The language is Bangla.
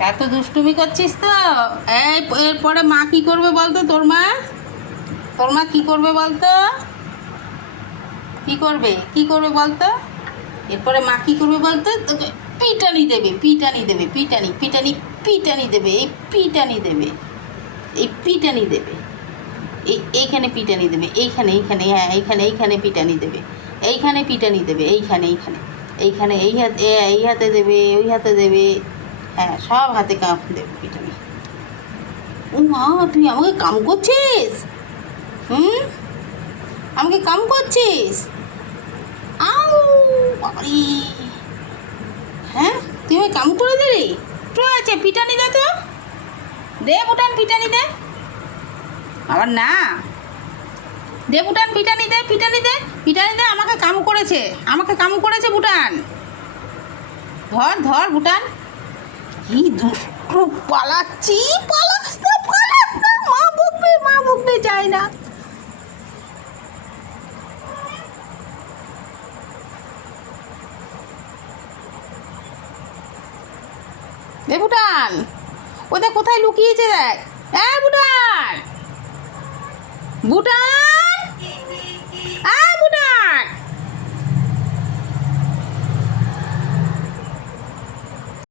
এত দুষ্টুমি করছিস তো? এই, এরপরে মা কি করবে বলতো তোর মা? তোর মা কি করবে বলতো? কি করবে? কি করবে বলতো? এরপরে মা কি করবে বলতো? তোকে পিটানি দেবে পিটানি দেবে, পিটানি পিটানি পিটানি দেবে, এই পিটানি দেবে, এই পিটানি দেবে, এই, এইখানে পিটানি দেবে, এইখানে এইখানে হ্যাঁ এইখানে এইখানে পিটানি দেবে, এইখানে পিটানি দেবে, এইখানে এইখানে এইখানে, এই হাতে এই হাতে দেবে, ওই হাতে দেবে হ্যাঁ সব হাতে কাম দেবে পিটানি ও মা তুই আমাকে কাম করছিস? হুম? আমাকে কাম করছিস? আউ, বাবারে। হ্যাঁ তুই আমাকে কাম করে দিলি? তো আছে পিটানি দে তো। দে বুটান পিটানি দে। আবার না। দে বুটান পিটানি দে পিটানি দে পিটানি দে, আমাকে কাম করেছে। আমাকে কাম করেছে বুটান। ধর ধর বুটান। কি দুষ্টু পালাচ্ছি? পালাস না পালাস না। মা বকবে মা বকবে না। দে বুটান, ওদের কোথায় লুকিয়েছে দেখ? হ্যাঁ বুটান! বুটান!